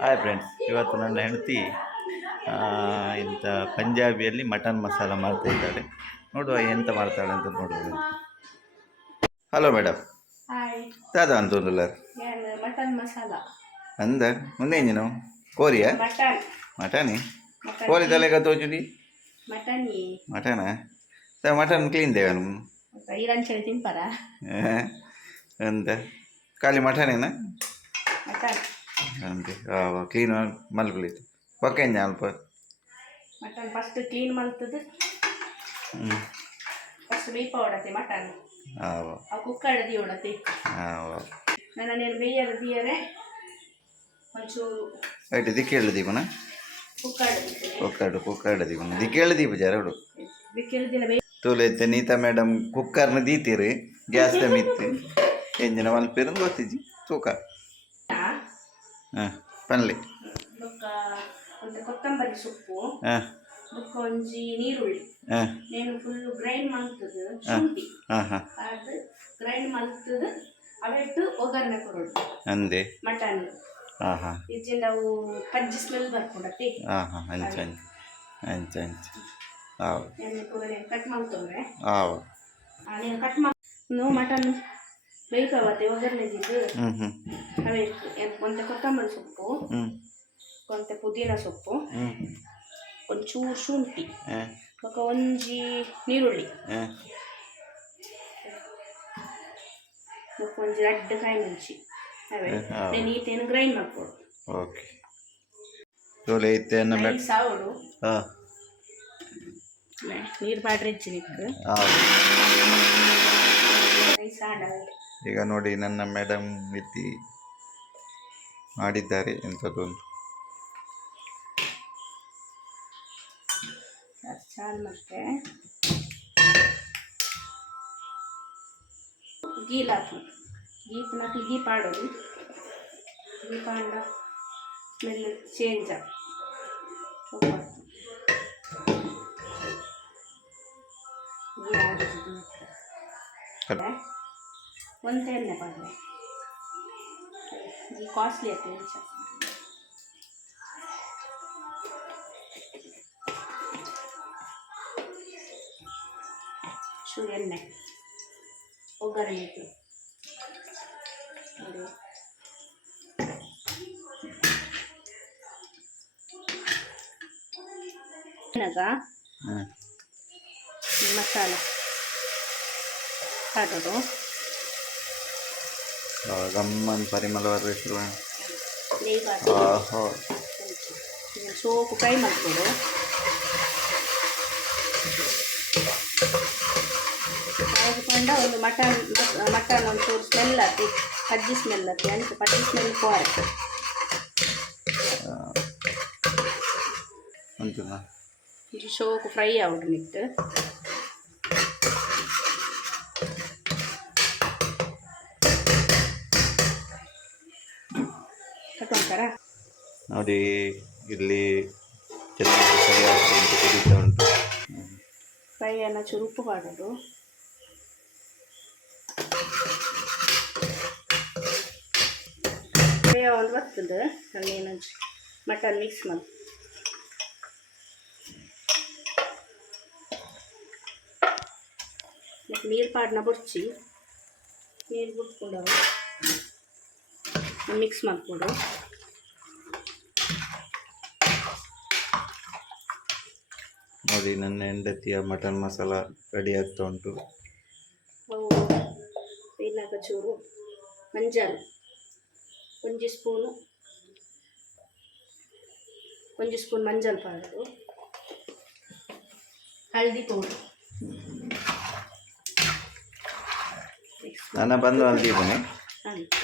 Hi friends, ಇವತ್ತು ನನ್ನ ಹೆಂಡತಿ ಇಂಥ ಪಂಜಾಬಿಯಲ್ಲಿ ಮಟನ್ ಮಸಾಲ ಮಾಡ್ತಾ ಇದ್ದಾಳೆ. ನೋಡುವ ಎಂತ ಮಾಡ್ತಾಳೆ ಅಂತ ನೋಡುವ. Hello madam. ಹಾಯ್. ದಾದಾ ಅಂತಂದುಲ್ಲ ಮಟನ್ ಮಸಾಲ ಅಂದ ಮುಂದೆ ನಾವು ಕೋರಿಯಾ ಮಟನ್ ಮಟನಿ ಕೋರಿ ತಲೆಗ ತೋಚುದಿ ಮಟನಿ ಮಟನ ಮಟನ್ ಕ್ಲೀನ್ ದೇವ ಇರಂಚಳಿ ತಿಂಪಾರ ಅಂತ ಖಾಲಿ ಮಟನೇನಾ ಮಟನ್ ಅಂತೆ ಕ್ಲೀನ್ ಮಲ್ಪಲಿತ್ತು ಪಕ್ಕ ಅಲ್ಪ ಮಟನ್ ಫಸ್ಟ್ ಕ್ಲೀನ್ ಮಲ್ತದು ಫಸ್ಟ್ ಬೀಪ ಹೊಡತೆ ಮಟನ್ ಕುಕ್ಕರ್ ಹೊಡತೆ ನನ್ನ ಬೇಯರ ದಿಯರೆ ಒಂಚೂರು ಐಟು ದಿಕ್ಕೇಳು ದೀಪನ ಕುಕ್ಕರ್ ದೀಪನ ದಿಕ್ಕೇಳು ದೀಪ ಜರಡು ತೋಲೈತೆ ನೀತ ಮೇಡಮ್ ಕುಕ್ಕರ್ನ ದೀತೀರಿ ಗ್ಯಾಸ್ ಮಿತ್ತು ಎಂಜಿನ ಮಲ್ಪೇರು ಗೊತ್ತಿಜ್ಜಿ ತೂಕ ಪನ್ಲಿ ಕೊತ್ತಂಬರಿ ಸೊಪ್ಪು ಒಂಜಿ ನೀರುಳ್ಳಿ నేను ಫುಲ್ ಗ್ರೈಂಡ್ ಮಾಡ್ತದೆ ಶುಂಠಿ ಅದು ಗ್ರೈಂಡ್ ಮಾಡ್ತದೆ ಅವೆಟ್ಟು ಒಗ್ಗರಣೆ ಕೊಡೋದು ಅಂದೆ ಮಟನ್ ಇಜ್ಜಿಂದ ಅವು ಕಜ್ಜಿ ಸ್ಮೆಲ್ ಬರ್ಕೊಡತ್ತೆ ಅಂಚ ಅಂಚ ಅಂಚ ಕಟ್ ಮಾಡ್ತಂದ್ರೆ ನೀನು ಕಟ್ ಮಾಡಿ ಮಟನ್ ಬೇಕವತ್ತೆ ಒಗ್ಗರಣೆಗಿದ್ದು ಅವೇ ಕೊಂತೆ ಕೊತ್ತಂಬರಿ ಸೊಪ್ಪು ಕೊಂತೆ ಪುದೀನ ಸೊಪ್ಪು ಒಂಚೂರು ಶುಂಠಿ ಒಂಜಿ ನೀರುಳ್ಳಿ ಒಂಜಿ ರೆಡ್ ಕಾಯಿ ಮೆಣಸಿ ಅವೇ ನೀತೇನು ಗ್ರೈಂಡ್ ಮಾಡ್ಕೊಡು. ಓಕೆ ತೋಲೆ ಐತೆ ಸಾವಡು ನೀರು ಪಾಡ್ರಿಜ್ಜಿ ನಿಕ್ಕು ಈಗ ನೋಡಿ ನನ್ನ ಮೇಡಮ್ ಮಿತಿ ಮಾಡಿದ್ದಾರೆ ಎಂಥದ್ದೊಂದು ಚಾಲ್ ಮತ್ತೆ ಗೀಲಾಪು ಗೀಪು ಗೀ ಪಾಡೋದು ಗೀ ಪಾಂಡ ಸ್ಮೆಲ್ ಚೇಂಜ್ ಒಂದು ಎಣ್ಣೆ ಪಾಡ್ರೆ ಗೀ ಕಾಸ್ಟ್ಲಿ ಆಯ್ತು ಹೆಂಚ ಚೂರು ಎಣ್ಣೆ ಒಗ್ಗರಣೆ ನೋಡಿ ಮಸಾಲ ಹಾಕೋದು ಗಮ್ಮನ್ ಪರಿಮಳವಾದ ಹೆಸರು ಸೋಪು ಫ್ರೈ ಮಾಡ್ಕೊಡು ಕಾಯ್ದುಕೊಂಡ ಒಂದು ಮಟನ್ ಒಂಚೂರು ಸ್ಮೆಲ್ ಆತಿ ಕಜ್ಜಿ ಸ್ಮೆಲ್ ಆತಿ ಅಂತ ಪಟ್ಟಿ ಸ್ಮೆಲ್ ಪೋರೆ ಇದು ಸೋಪು ಫ್ರೈ ಆಗುದು ನಿಟ್ಟು ಕಟ್ಕೊಂತಾರ ನೋಡಿ ಇಲ್ಲಿ ಫ್ರೈ ಆಗ್ತದೆ ಕುದೀತಾ ಉಂಟು. ಫ್ರೈ ಅನ್ನ ಚೂರು ಉಪ್ಪು ಮಾಡೋದು ಒಂದು ಬರ್ತದೆ ನಾನೇನು ಮಟನ್ ಮಿಕ್ಸ್ ಮಾಡಿ ಮತ್ತು ನೀರು ಪಾಡನ್ನ ಬುಡ್ಚಿ ನೀರು ಬಿಟ್ಕೊಂಡು ಮಿಕ್ಸ್ ಮಾಡಿಕೊಡು. ನೋಡಿ ನನ್ನ ಹೆಂಡತಿಯ ಮಟನ್ ಮಸಾಲ ರೆಡಿ ಆಗ್ತಾ ಉಂಟು. ಅವು ಐನಾಗ ಚೂರು ಮಂಜಾಲು ಒಂಜಿ ಸ್ಪೂನ್ ಮಂಜಲ್ ಪೌಡರು ಹಳದಿ ಪೌಡರ್ ನನ್ನ ಬಂದು ಹಲ್ದಿ ಬನ್ನಿ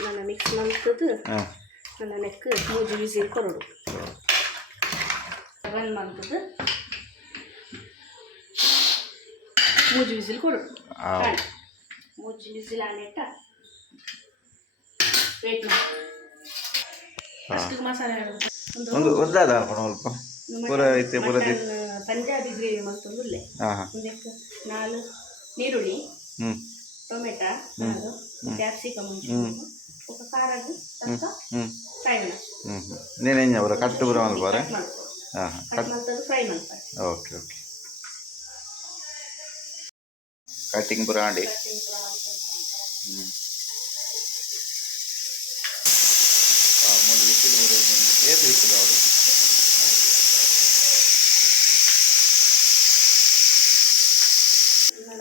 ನನ್ನ ಮಿಕ್ಸ್ ಮಾಡ್ತದ್ದು ನನ್ನ ನೆಕ್ 3 ವಿಸಿಲ್ ಕೊರಡು ರನ್ ಮಾಡ್ತದ್ದು 3 ವಿಸಿಲ್ ಕೊರಡು 3 ವಿಸಿಲ್ ಆನೆಟ್ಟ ವೇಟ್ ಮಾಡಿ ಅಷ್ಟು ಮಸಾಲೆ ಒಂದು ಒದ್ದಾದ ಸ್ವಲ್ಪ ಪೂರ ಐತೆ ಪೂರ ಪಂಜಾಬಿ ಗ್ರೇವಿ ಮಲ್ತೊಂದುಲ್ಲೆ ಒಂದಕ್ಕೆ 4 ನೀರುಳ್ಳಿ ಟೊಮೆಟೊ ಕ್ಯಾಪ್ಸಿಕಮ್ ಒಂದು ಖಾರದ್ದು ಸ್ವಲ್ಪ ಫ್ರೈ ಮಾಡಿ ನೀನು ಅವರ ಕಟ್ಟು ಬರೋ ಅಲ್ವಾರ ಕಟ್ ಮಾಡ್ಕೊ ಹಾಂ ಹಾಂ ಕಟ್ ಮಾಡ್ತದ್ದು ಫ್ರೈ ಮಾಡ್ತಾರೆ ಓಕೆ ಓಕೆ ಕಟಿಂಗ್ ಬರಾಂಡಿ ಮೂರು ವಿಸಿಲ್ ಬರೋದು ಏತು ವಿಸಿಲ್ ಅವರು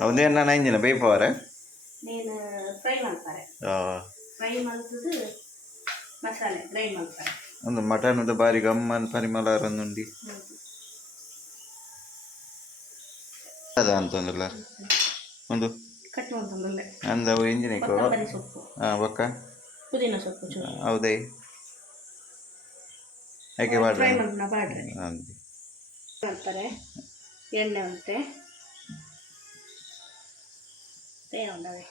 ಅವನೇನು ನಾನು ಇಂಜಿನ ಬೇಯ್ಪವರೆ ನೀನು ಫ್ರೈ ಮಾಡ್ತಾರೆ ಫ್ರೈ ಮಾಡ್ತದ್ದು ಮಸಾಲೆ ಗ್ರೈಂಡ್ ಮಾಡ್ತಾರೆ ಒಂದು ಮಟನ್ದು ಬಾರಿ ಗಮ್ಮನ್ ಪರಿಮಳ ರನ್ನುಂಡಿ ಅದ ಅಂತಂದ್ರಲ್ಲ ಒಂದು ಕಟ್ ಮಾಡ್ತಂದ್ರೆ ಅಂದವು ಇಂಜಿನ ಕೊತ್ತಂಬರಿ ಸೊಪ್ಪು ಹಾಂ ಒಕ್ಕ ಪುದೀನ ಸೊಪ್ಪು ಚೂರು ಹೌದೇ ಯಾಕೆ ಫ್ರೈ ಮಾಡ್ರಿ ಮಾಡೋಣ ಬಾಡ್ರೆ ಅಂದು ಮಾಡ್ತಾರೆ ಎಣ್ಣೆ ಅಂತೆ ఉండవే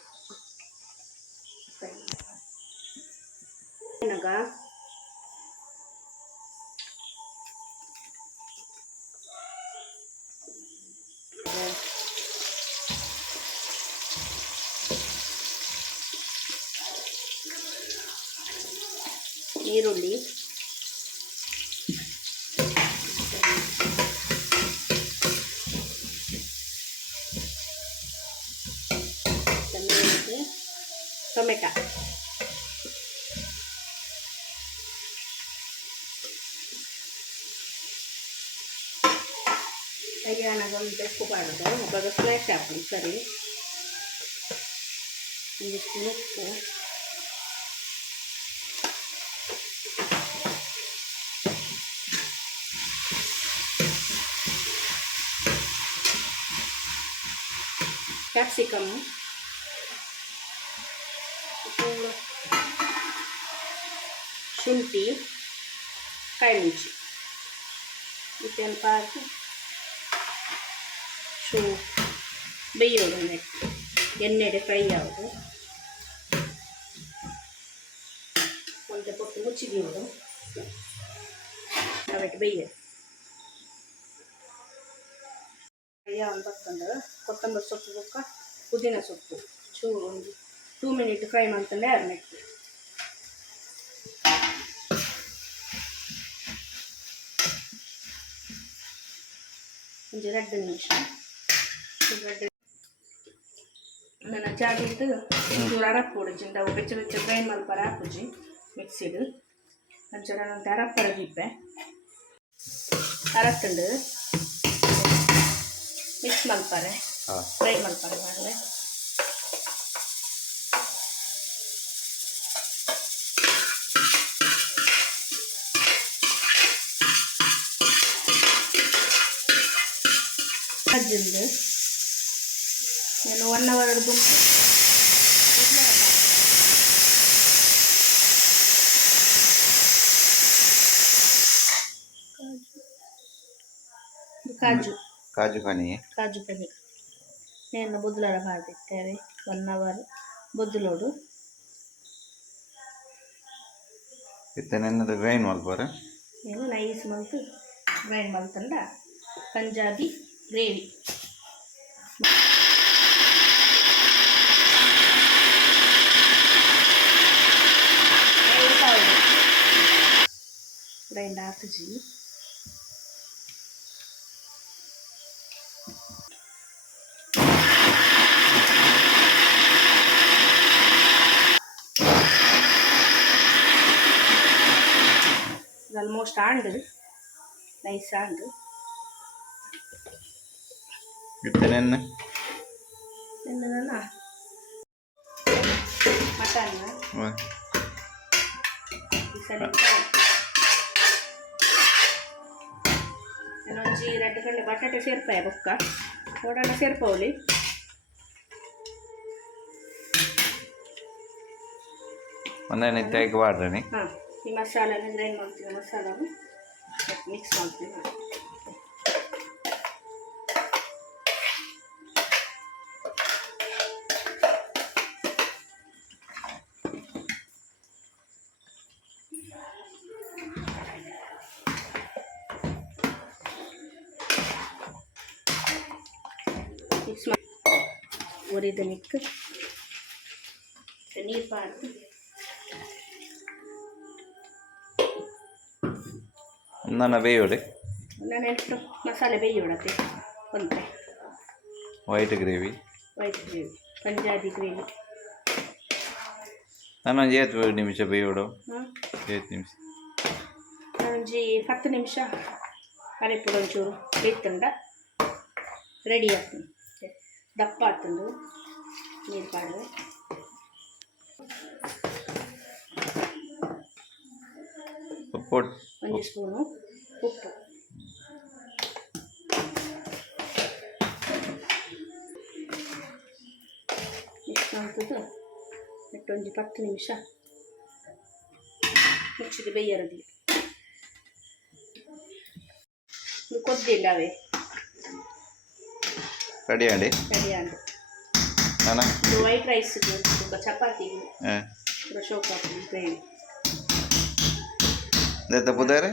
ಈರುಳ್ಳಿ ಟೊಮೆಟೊ ಕೈಯಾಣಗೊಂದು ಉಪ್ಪು ಮಾಡೋದು ಒಬ್ಬಾಗ ಸ್ಮ್ಯಾಶ್ ಹಾಕೋದು ಸರಿ ಒಂದಿಷ್ಟು ಉಪ್ಪು ಕ್ಯಾಪ್ಸಿಕಮ್ ಶುಂಠಿ ಕಾಯಿ ಮೆಣಸು ಇದೆಲ್ಲ ಹಾಕಿ ಬೇಯೋದು ಎಣ್ಣೆಡೆ ಫ್ರೈ ಆಗೋದು ಒಂದು ಕೊಟ್ಟು ಮುಚ್ಚಿದಿಯೋದು ಅವೆಟ್ಟು ಬೇಯೋದು ಒಂದು ಬರ್ತಂದ್ರೆ ಕೊತ್ತಂಬರಿ ಸೊಪ್ಪು ಬೊಕ್ಕ ಪುದೀನ ಸೊಪ್ಪು ಚೂರು ಒಂದು 2 ಮಿನಿಟ್ ಫ್ರೈ ಮಾಡ್ತಂಡೆ ಅರ್ಮೆಟ್ಟು ಒಂದು 2 ನಿಮಿಷ ನನ್ನ ಜಾಗಿಟ್ಟು ಚೂರು ಅರಪ್ಪು ಚಿಂತ ಬೆಚ್ಚ ಬೆಚ್ಚ ಗ್ರೈಂಡ್ ಮಲ್ಪರ ಹಾಕುಜಿ ಮಿಕ್ಸಿಡು ಅಂಚರ ನಂತ ಅರಪ್ಪರ ದೀಪೆ ಅರತ್ತಂಡು ಮಿಕ್ಸ್ ಮಲ್ಪರೆ ಫ್ರೈ ಮಲ್ಪರೆ ಮಾಡಲೆ ಅಜ್ಜಿಂದು ನಾನು 1 ಅವರ್ ದುಂಪು ಕಾಜು ಕಣಿ నేను బొద్దులాడ పాడిತ್ತೇವೆ 1 ಅವರ್ ಬೊದ್ದುಲೋಡು ಇತ್ತನೆನ್ನದು ಗ್ರೈಂಡ್ ಮಲ್ಪರ నేను ನೈಸ್ ಮಲ್ತು ಗ್ರೈಂಡ್ ಮಲ್ತಂಡ ಪಂಜಾಬಿ ಗ್ರೇವಿ ಗ್ರೈಂಡ್ ಹಾಕುಜಿ ಆಲ್ಮೋಸ್ಟ್ ಆಂಡು ನೈಸ್ ಆಂಡು ಇತ್ತನೆನ್ನ ನನ್ನ ಮಟನ್ ಒಂಜಿ 2 ಕಂಡೆ ಬಟಾಟೆ ಸೇರ್ಪಾಯ ಬೊಕ್ಕ ಓಡಾಡ ಸೇರ್ಪವಲಿ ಒಂದನೇ ತೆಗೆ ಮಾಡ್ರಿ ಹಾಂ ಈ ಮಸಾಲೆನ ಗ್ರೈಂಡ್ ಮಾಡ್ತೀವಿ ಮಸಾಲನ್ನು ಮಿಕ್ಸ್ ಮಾಡ್ತೀವಿ ಮಿಕ್ಸ್ ಮಾಡಿ ಒರಿದ ನಿಕ್ಕ ನೀರು ಪಾಡ್ದು ನನ್ನ ಬೇಯೋಡೆ ನಾನು ನೆಕ್ಸ್ಟ್ ಮಸಾಲೆ ಬೇಯೋಡತ್ತೆ ಒಂದೇ white gravy white gravy Punjabi gravy ನಾನು 7 ನಿಮಿಷ ಬೇಯೋಡು ಹಾಂ 7 ನಿಮಿಷ ಒಂಜಿ 10 ನಿಮಿಷ ಅರೆಪುರ ಒಂಚೂರು ಬೇಯ್ತಂಡ ರೆಡಿ ಆಗ್ತದೆ ದಪ್ಪ ಆಗ್ತಂದು ನೀರು ಪಾಡು ಉಪ್ಪು ಒಂದು ಸ್ಪೂನು ಉಪ್ಪು ಇಷ್ಟು ಮಾಡ್ತದ್ದು ನೆಟ್ಟೊಂದು 10 ನಿಮಿಷ ಮುಚ್ಚಿದ್ದು ಬೇಯರದಿ ಇದು ಕೊದ್ದಿಲ್ಲವೇ ರೆಡಿ ಅಂಡಿ ರೆಡಿ ಆಂಡು ನಾನು ಇದು ವೈಟ್ ರೈಸ್ಗೆ ತುಂಬ ಚಪಾತಿಗೆ ಹಾಂ ಶೋಕ್ ಆಗ್ತದೆ ಗ್ರೇವಿ ದತ್ತ ಪುದಾರೆ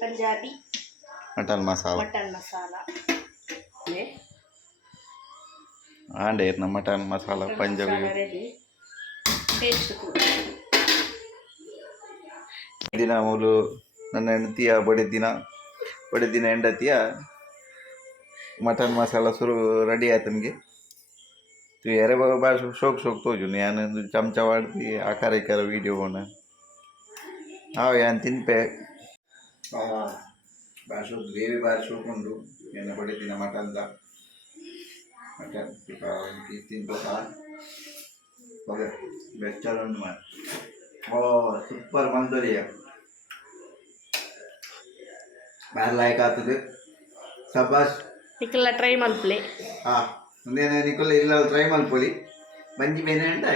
ಪಂಜಾಬಿ ಮಟನ್ ಮಸಾಲ ಆಂಡೆ mutton masala Punjabi ready taste ಕೂಡ ದಿನ ಮೂಲು ನನ್ನ ಹೆಂಡತಿಯ ಬಡೆ ದಿನ ಹೆಂಡತಿಯ ಮಟನ್ ಮಸಾಲ ಶುರು ರೆಡಿ ಆಯ್ತು ನಿಮಗೆ तू यारे बाबा बार शोक तो जो यान चमचा वाढती आकार एकार व्हिडिओ होणं हा यान तीन पे बार ग्रेवी बार शोक उंडू एना पडे तिना मटन तीन प्रकार बघा बेस्टर उंडू मार ओ सुपर मंदरिया बार लायक आतुदे शाबाश ಇಕ್ಕೆಲ್ಲ ಟ್ರೈ ಮಲ್ಪಲೆ ಹಾಂ నేను నీకు ఇలా ట్రై మల్పోలి మంచి పైన అంటే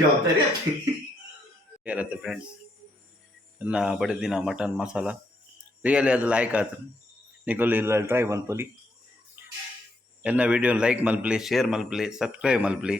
జವಾಬ್ದಾರಿ ಇರುತ್ತೆ ಫ್ರೆಂಡ್ಸ್ ಇನ್ನು ಬಡಿದಿನ ಮಟನ್ ಮಸಾಲ ರಿಯಲಿ ಅದು ಲೈಕ್ ಆಯ್ತು ನೀಕು ಇಲ್ಲ ಟ್ರೈ ಮಲ್ಪೋಲಿ ಎನ್ನ ವಿಡಿಯೋ ಲೈಕ್ ಮಲ್ಪಲಿ ಶೇರ್ ಮಲ್ಪಲಿ ಸಬ್ಸ್ಕ್ರೈಬ್ ಮಲ್ಪಲಿ